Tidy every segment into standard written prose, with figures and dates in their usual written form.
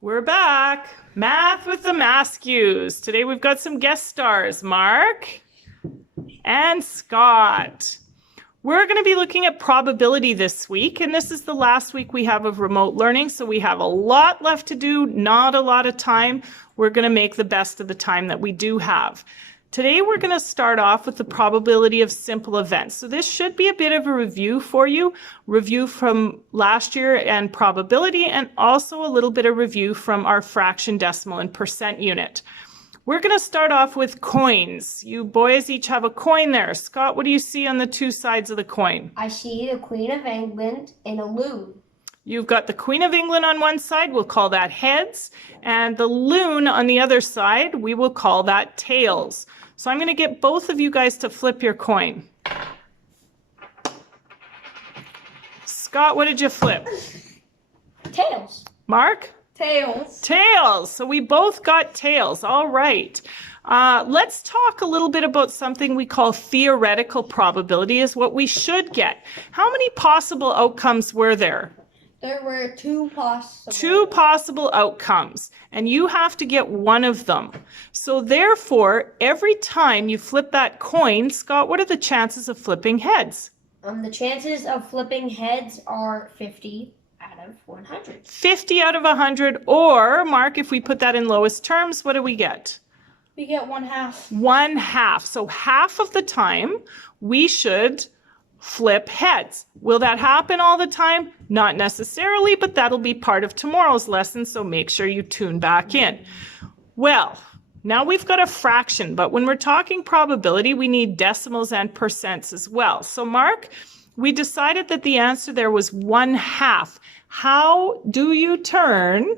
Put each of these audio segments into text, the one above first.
We're back. Math with the Maskiws. Today we've got some guest stars, Mark and Scott. We're going to be looking at probability this week, and this is the last week we have of remote learning, so we have a lot left to do, not a lot of time. We're going to make the best of the time that we do have. Today we're going to start off with the probability of simple events. So this should be a bit of a review for you, review from last year and probability, and also a little bit of review from our fraction, decimal, and percent unit. We're going to start off with coins. You boys each have a coin there. Scott, what do you see on the two sides of the coin? I see the Queen of England and a loon. You've got the Queen of England on one side, we'll call that heads, and the loon on the other side, we will call that tails. So I'm going to get both of you guys to flip your coin. Scott, what did you flip? Tails. Mark? Tails. Tails. So we both got tails. All right. Let's talk a little bit about something we call theoretical probability is what we should get. How many possible outcomes were there? There were two possible outcomes, and you have to get one of them. So therefore, every time you flip that coin, Scott, what are the chances of flipping heads? The chances of flipping heads are 50 out of 100. 50 out of 100, or, Mark, if we put that in lowest terms, what do we get? We get 1/2. 1/2. So half of the time, we should flip heads. Will that happen all the time? Not necessarily, but that'll be part of tomorrow's lesson, so make sure you tune back in. Well, now we've got a fraction, but when we're talking probability, we need decimals and percents as well. So Mark, we decided that the answer there was 1/2. How do you turn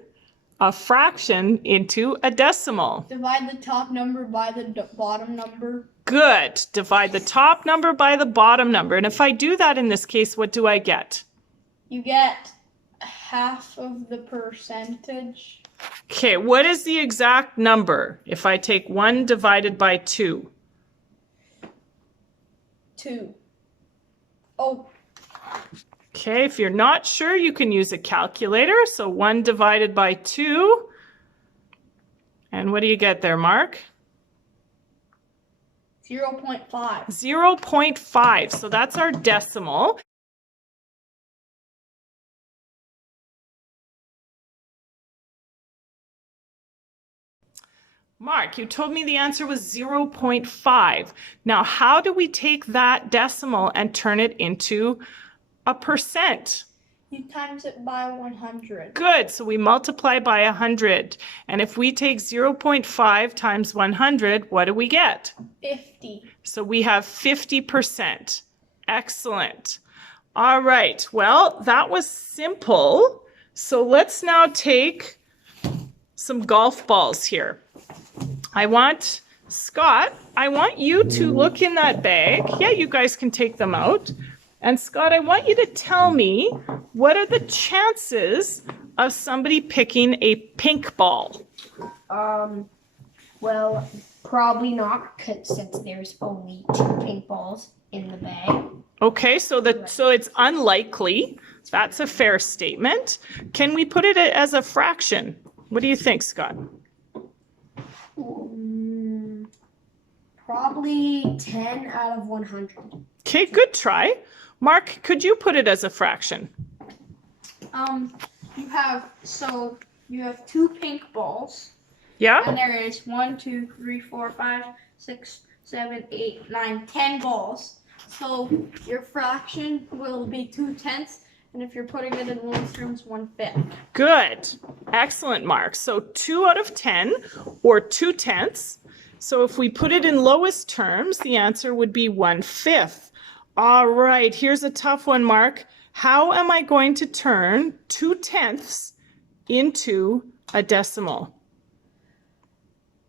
a fraction into a decimal? Divide the top number by the bottom number. Good. Divide the top number by the bottom number. And if I do that in this case, what do I get? You get half of the percentage. Okay, what is the exact number if I take 1 divided by 2? 2. Oh. Okay, if you're not sure, you can use a calculator. So 1 divided by 2. And what do you get there, Mark? 0.5. 0.5. So that's our decimal. Mark, you told me the answer was 0.5. Now, how do we take that decimal and turn it into a percent? You times it by 100. Good. So we multiply by 100. And if we take 0.5 times 100, what do we get? 50. So we have 50%. Excellent. All right. Well, that was simple. So let's now take some golf balls here. Scott, I want you to look in that bag. Yeah, you guys can take them out. And Scott, I want you to tell me, what are the chances of somebody picking a pink ball? Well, probably not, since there's only 2 pink balls in the bag. Okay, so it's unlikely. That's a fair statement. Can we put it as a fraction? What do you think, Scott? Probably 10 out of 100. Okay, good try. Mark, could you put it as a fraction? You have 2 pink balls. Yeah? And there is 1, 2, 3, 4, 5, 6, 7, 8, 9, 10 balls. So your fraction will be 2/10, and if you're putting it in lowest terms, 1/5. Good. Excellent, Mark. So 2 out of 10, or 2/10. So if we put it in lowest terms, the answer would be 1/5. All right, here's a tough one, Mark. How am I going to turn 2/10 into a decimal?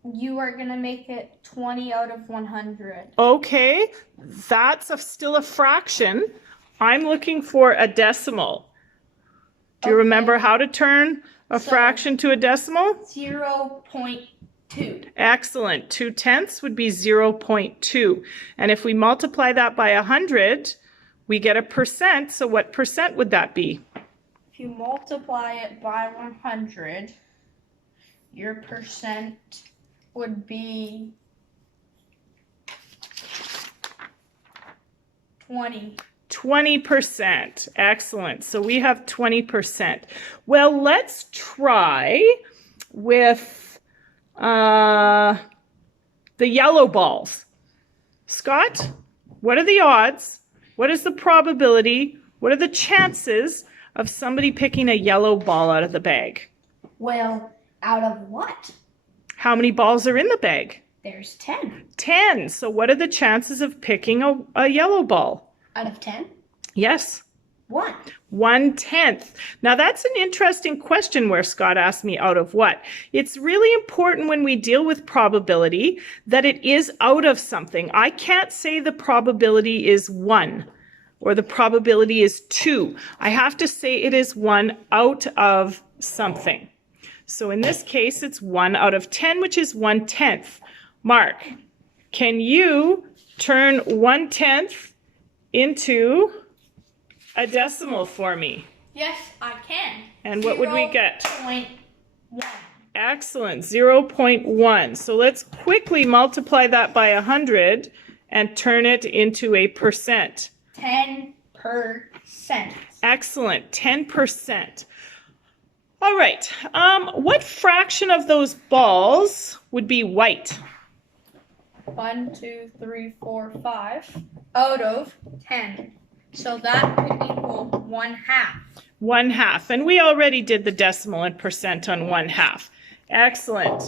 You are going to make it 20 out of 100. Okay, that's still a fraction. I'm looking for a decimal. Do you remember how to turn a fraction to a decimal? 0.2. Excellent. 2/10 would be 0.2. And if we multiply that by 100, we get a percent. So what percent would that be? If you multiply it by 100, your percent would be 20. 20%. Excellent. So we have 20%. Well, let's try with the yellow balls. Scott, what are the odds? What is the probability? What are the chances of somebody picking a yellow ball out of the bag? Well, out of what? How many balls are in the bag? There's 10. 10. So what are the chances of picking a yellow ball? Out of 10? Yes. 1. 1/10. Now that's an interesting question where Scott asked me out of what. It's really important when we deal with probability that it is out of something. I can't say the probability is 1 or the probability is 2. I have to say it is 1 out of something. So in this case, it's 1 out of 10, which is 1/10. Mark, can you turn 1/10 into a decimal for me? Yes, I can. And what would we get? 0.1. Excellent, 0.1. So let's quickly multiply that by 100 and turn it into a percent. 10%. Excellent, 10%. All right, what fraction of those balls would be white? 1, 2, 3, 4, 5 out of 10. So that would equal 1/2. 1/2. And we already did the decimal and percent on 1/2. Excellent.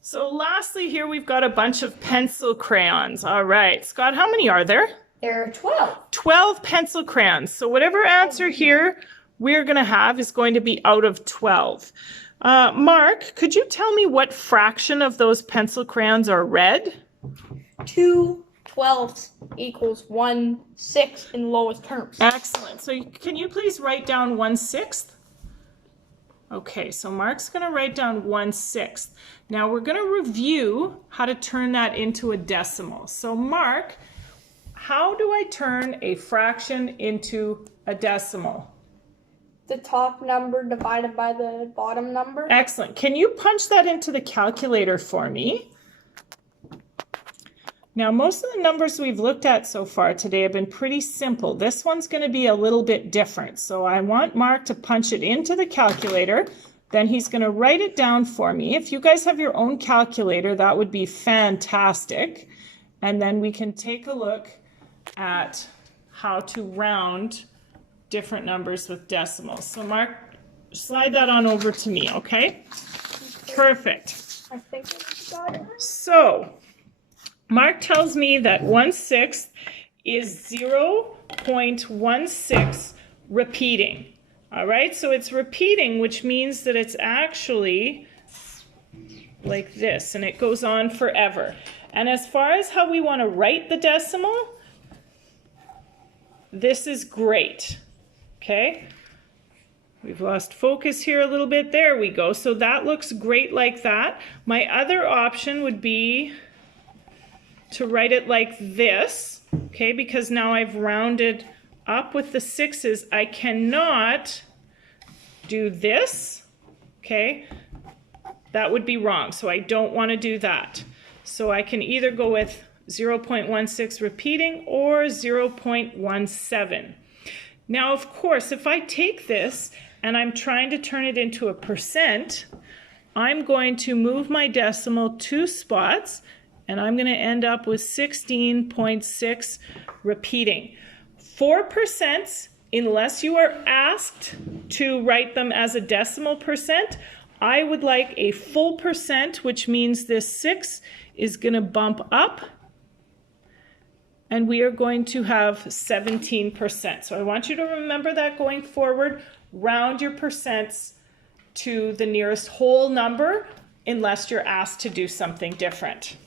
So lastly here we've got a bunch of pencil crayons. All right, Scott, how many are there? There are 12. 12 pencil crayons. So whatever answer here we're going to have is going to be out of 12. Mark, could you tell me what fraction of those pencil crayons are red? 2 12ths equals 1/6 in lowest terms. Excellent. So can you please write down 1/6? Okay, so Mark's going to write down 1/6. Now we're going to review how to turn that into a decimal. So Mark, how do I turn a fraction into a decimal? The top number divided by the bottom number. Excellent. Can you punch that into the calculator for me? Now, most of the numbers we've looked at so far today have been pretty simple. This one's going to be a little bit different. So I want Mark to punch it into the calculator. Then he's going to write it down for me. If you guys have your own calculator, that would be fantastic. And then we can take a look at how to round different numbers with decimals. So Mark, slide that on over to me, okay? Perfect. I think I got it. So Mark tells me that 1/6 is 0.16 repeating. All right, so it's repeating, which means that it's actually like this, and it goes on forever. And as far as how we want to write the decimal, this is great. Okay, we've lost focus here a little bit. There we go. So that looks great like that. My other option would be to write it like this, okay, because now I've rounded up with the 6s. I cannot do this, okay? That would be wrong, so I don't want to do that. So I can either go with 0.16 repeating or 0.17. Now, of course, if I take this and I'm trying to turn it into a percent, I'm going to move my decimal 2 spots, and I'm going to end up with 16.6 repeating. 4%, unless you are asked to write them as a decimal percent, I would like a full percent, which means this 6 is going to bump up, and we are going to have 17%. So I want you to remember that going forward. Round your percents to the nearest whole number unless you're asked to do something different.